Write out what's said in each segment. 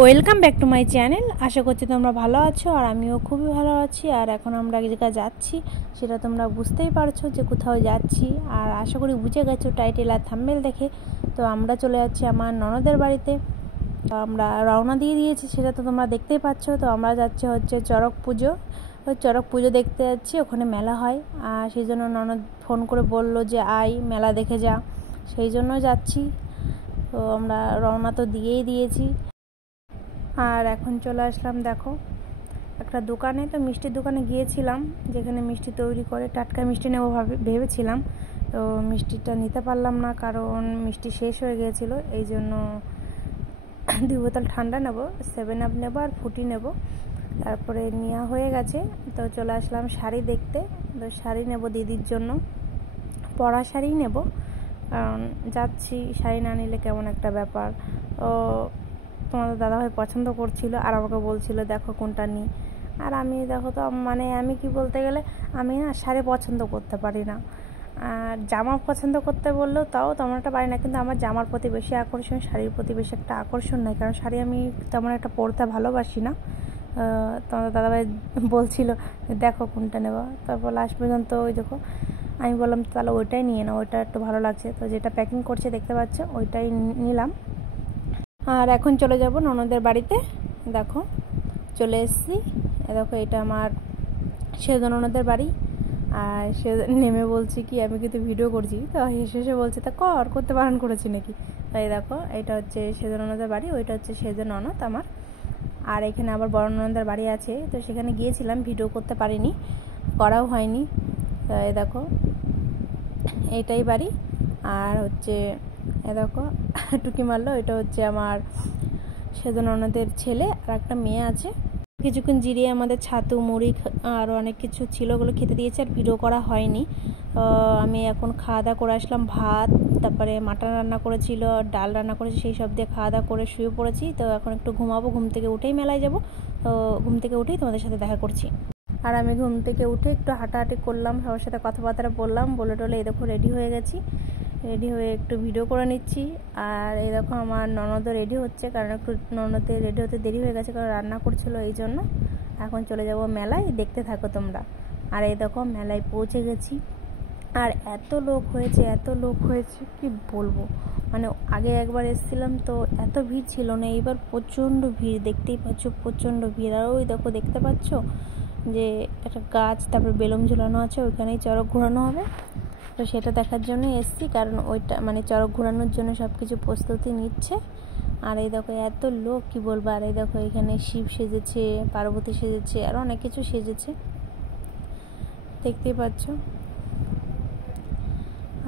Welcome back to my channel. আশা করছি তোমরা ভালো আছো আর আমিও খুবই ভালো আছি। আর এখন আমরা এক জায়গায় যাচ্ছি, সেটা তোমরা বুঝতেই পারছো যে কোথাও যাচ্ছি। আর আশা করি বুঝে গেছো টাইটেল আর থাম্বনেল দেখে। তো আমরা চলে যাচ্ছি আমার ননদের বাড়িতে। তো আমরা রওনা দিয়ে দিয়েছি, সেটা তো তোমরা দেখতেই পাচ্ছ। তো আমরা যাচ্ছি হচ্ছে চড়ক পুজো। ওই চড়ক পুজো দেখতে যাচ্ছি, ওখানে মেলা হয়। আর সেই জন্য ননদ ফোন করে বললো যে আই মেলা দেখে যা, সেই জন্য যাচ্ছি। তো আমরা রওনা তো দিয়েই দিয়েছি। আর এখন চলে আসলাম দেখো একটা দোকানে। তো মিষ্টির দোকানে গিয়েছিলাম, যেখানে মিষ্টি তৈরি করে, টাটকা মিষ্টি নেবো ভেবেছিলাম। তো মিষ্টিটা নিতে পারলাম না, কারণ মিষ্টি শেষ হয়ে গিয়েছিল। এই জন্য 2 বোতল ঠান্ডা নেবো, 7 আপ নেবো আর ফুটি নেবো। তারপরে নেওয়া হয়ে গেছে। তো চলে আসলাম শাড়ি দেখতে। তো শাড়ি নেব দিদির জন্য, পরা শাড়ি নেব, কারণ যাচ্ছি শাড়ি না নিলে কেমন একটা ব্যাপার। ও তোমাদের দাদাভাই পছন্দ করছিল আর আমাকে বলছিল দেখো কোনটা নিই। আর আমি দেখো তো আমি কি বলতে গেলে আমি না শাড়ি পছন্দ করতে পারি না। আর জামা পছন্দ করতে বললেও তাও তেমন একটা পারি না, কিন্তু আমার জামার প্রতি বেশি আকর্ষণ, শাড়ির প্রতি বেশি একটা আকর্ষণ নাই, কারণ শাড়ি আমি তেমন একটা পরতে ভালোবাসি না। তোমাদের দাদাভাই বলছিল দেখো কোনটা নেবো। তারপর লাস্ট পর্যন্ত ওই দেখো আমি বললাম তাহলে ওইটাই নিয়ে নাও, ওইটা একটু ভালো লাগছে। তো যেটা প্যাকিং করছে দেখতে পাচ্ছ ওইটাই নিলাম। আর এখন চলে যাব ননদের বাড়িতে। দেখো চলে এসেছি। দেখো এটা আমার সেজো ননদের বাড়ি। আর সে নেমে বলছি কি আমি কিন্তু ভিডিও করছি, তো হেসে বলছে তা করতে বারণ করেছি নাকি। তাই দেখো এটা হচ্ছে সেজো ননদের বাড়ি, ওইটা হচ্ছে সেজো ননদ আমার। আর এখানে আবার বড় ননদের বাড়ি আছে, তো সেখানে গিয়েছিলাম, ভিডিও করতে পারিনি, করাও হয়নি। তাই দেখো এইটাই বাড়ি। আর হচ্ছে দেখো টুকি মারলো, এটা হচ্ছে আমার সেজো ননদের ছেলে, আর একটা মেয়ে আছে। কিছুক্ষণ জিরিয়ে আমাদের ছাতু মুড়ি আরও অনেক কিছু ছিল, ওগুলো খেতে দিয়েছে, আর ভিডিও করা হয়নি। আমি এখন খাওয়া দাওয়া করে আসলাম, ভাত, তারপরে মাটন রান্না করেছিল, ডাল রান্না করেছি, সেই সব দিয়ে খাওয়া দাওয়া করে শুয়ে পড়েছি। তো এখন একটু ঘুমাবো, ঘুম থেকে উঠেই মেলায় যাব। তো ঘুম থেকে উঠেই তোমাদের সাথে দেখা করছি। আর আমি ঘুম থেকে উঠে একটু হাঁটাহাঁটি করলাম, সবার সাথে কথাবার্তা বললাম, বলে টলে এই দেখো রেডি হয়ে গেছি। রেডি হয়ে একটু ভিডিও করে নিচ্ছি। আর এই দেখো আমার ননদও রেডি হচ্ছে, কারণ একটু ননদের রেডি হতে দেরি হয়ে গেছে, কারণ রান্না করছিল এই জন্য। এখন চলে যাব মেলায়, দেখতে থাকো তোমরা। আর এই দেখো মেলায় পৌঁছে গেছি। আর এত লোক হয়েছে কি বলবো। আগে একবার এসেছিলাম তো এত ভিড় ছিল না, এইবার প্রচণ্ড ভিড়, দেখতেই পাচ্ছ প্রচণ্ড ভিড়। আর ওই দেখো দেখতে পাচ্ছ যে একটা গাছ, তারপরে বেলুন ঝুলানো আছে, ওইখানেই চড়ক ঘোরানো হবে। তো সেটা দেখার জন্য এসেছি, কারণ ওইটা চড়ক ঘোরানোর জন্য সব কিছু প্রস্তুতি নিচ্ছে। আর এই দেখো এত লোক কি বলবো। আর এই দেখো এখানে শিব সেজেছে, পার্বতী সেজেছে, আর অনেক কিছু সেজেছে, দেখতেই পাচ্ছ।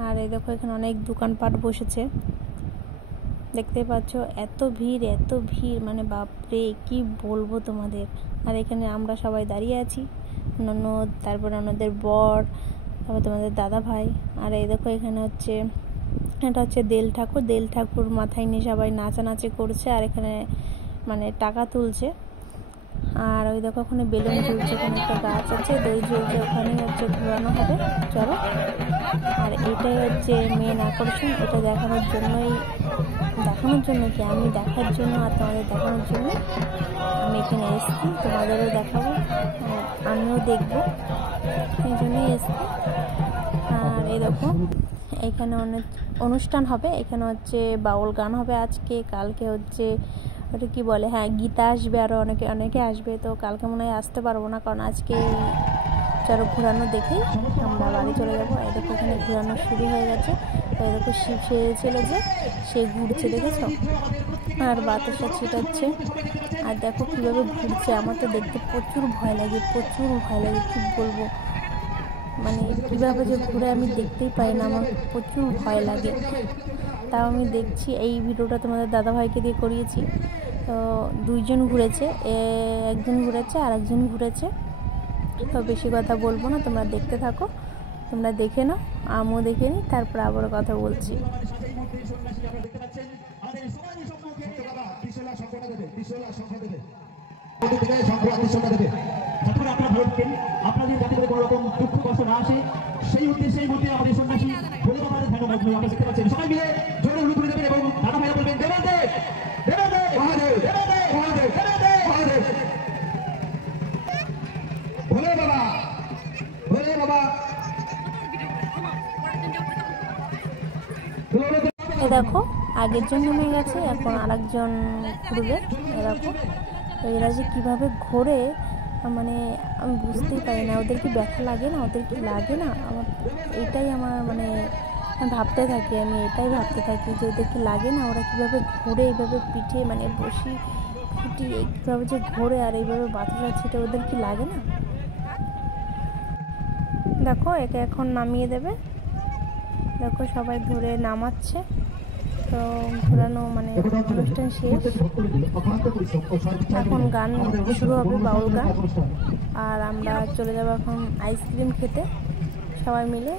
আর এই দেখো এখানে অনেক দোকানপাট বসেছে, দেখতে পাচ্ছ। এত ভিড় বাপরে কি বলবো তোমাদের। আর এখানে আমরা সবাই দাঁড়িয়ে আছি, ননদ, তারপর ননদের বর, তারপর তোমাদের দাদা ভাই। আর এই দেখো এখানে এটা হচ্ছে দেল ঠাকুর মাথায় নিয়ে সবাই নাচানাচি করছে, আর এখানে টাকা তুলছে। আর ওই দেখো ওখানে বেলুন ঝুলছে, ওখানে একটা গাছ আছে, দই ঝুলছে, ওখানে ঘোরানো হবে চলো। আর এটাই হচ্ছে মেন আকর্ষণ, এটা দেখানোর কি আমি দেখার জন্য আর তোমাদের দেখানোর জন্য আমি এখানে এসেছি। তোমাদেরও দেখাবো, আমিও দেখবো, এই জন্যই এসেছি। আর এই দেখো এখানে অনেক অনুষ্ঠান হবে, এখানে বাউল গান হবে আজকে, কালকে ওটা কি বলে, হ্যাঁ গীতা আসবে, আরও অনেকে আসবে। তো কালকে মনে হয় আসতে পারবো না, কারণ আজকে চড়ক ঘোরানো দেখেই আমরা বাড়ি চলে যাবো। এই দেখো এখানে ঘোরানো শুরু হয়ে গেছে। তো এই দেখো শিব সেজেছিল যে সে ঘুরছে, দেখেছ, আর বাতাসা ছিটাচ্ছে। আর দেখো কীভাবে ঘুরছে, আমার তো দেখতে প্রচুর ভয় লাগে কি বলবো। কীভাবে যে ঘুরে আমি দেখতেই পাই না, আমার প্রচুর ভয় লাগে, তাও আমি দেখছি। এই ভিডিওটা তোমাদের দাদাভাইকে দিয়ে করিয়েছি। তো 2 জন ঘুরেছে, একজন ঘুরেছে আর একজন ঘুরেছে। তো বেশি কথা বলবো না, তোমরা দেখতে থাকো, তোমরা দেখে নাও, আমিও দেখে নিই, তারপর আবার কথা বলছি। আপনারা ভোট দেন, আপনাদের যাতে করে কোনো রকম দুঃখ কষ্ট না আসে, সেই উদ্দেশ্যে এই মুহূর্তে আমাদের সন্ন্যাসী বলে আমাদের ধর্ম আপনারা দেখতে পাচ্ছেন। সবাই মিলে জোরে উলু করে দেবেন এবং দাদা ভাইরা বলবেন দেবেন দে মহাদেব, দেবেন দে দেখো আগের জন নেমে গেছে, এখন আরেকজন ঘুরবে। এরকম এরা যে কীভাবে ঘোরে মানে আমি বুঝতেই পারি না, ওদের কি ব্যথা লাগে না, ওদের কি লাগে না, আমার এইটাই আমার মানে ভাবতে থাকি, আমি এটাই ভাবতে থাকি যে ওদের কি লাগে না, ওরা কীভাবে ঘোরে এইভাবে পিঠে মানে বসি ফুটি এইভাবে যে ঘোরে আর এইভাবে বাতাস আছে, এটা ওদের কি লাগে না। দেখো একে এখন নামিয়ে দেবে, দেখো সবাই ধরে নামাচ্ছে। তো ঘোরানো মানে অনুষ্ঠান শেষ, এখন গান শুরু হবে, বাউল গান। আর আমরা চলে যাবো এখন আইসক্রিম খেতে সবাই মিলে।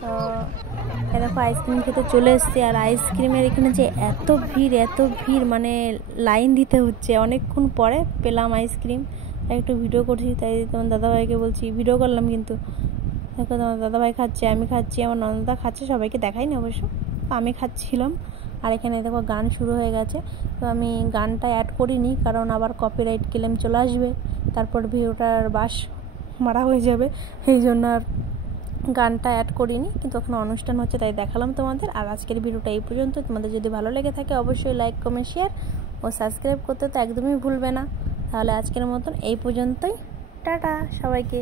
তো দেখো আইসক্রিম খেতে চলে এসছি, আর আইসক্রিমের এখানে যে এত ভিড় মানে লাইন দিতে হচ্ছে। অনেকক্ষণ পরে পেলাম আইসক্রিম, একটু ভিডিও করছি, তাই তোমার দাদাভাইকে বলছি ভিডিও করলাম। কিন্তু দেখো তোমার দাদাভাই খাচ্ছে, আমি খাচ্ছি, আমার নন্দা খাচ্ছে, সবাইকে দেখাই না অবশ্য, আমি খাচ্ছিলাম। আর এখানে দেখো গান শুরু হয়ে গেছে। তো আমি গানটা অ্যাড করিনি, কারণ আবার কপিরাইট ক্লেম চলে আসবে, তারপর ভিডিওটার বাস মারা হয়ে যাবে, এই জন্য আর গানটা অ্যাড করিনি। কিন্তু ওখানে অনুষ্ঠান হচ্ছে তাই দেখালাম তোমাদের। আর আজকের ভিডিওটা এই পর্যন্ত। তোমাদের যদি ভালো লেগে থাকে অবশ্যই লাইক, কমেন্ট, শেয়ার ও সাবস্ক্রাইব করতে তো একদমই ভুলবে না। তাহলে আজকের মতন এই পর্যন্তই, টাটা সবাইকে।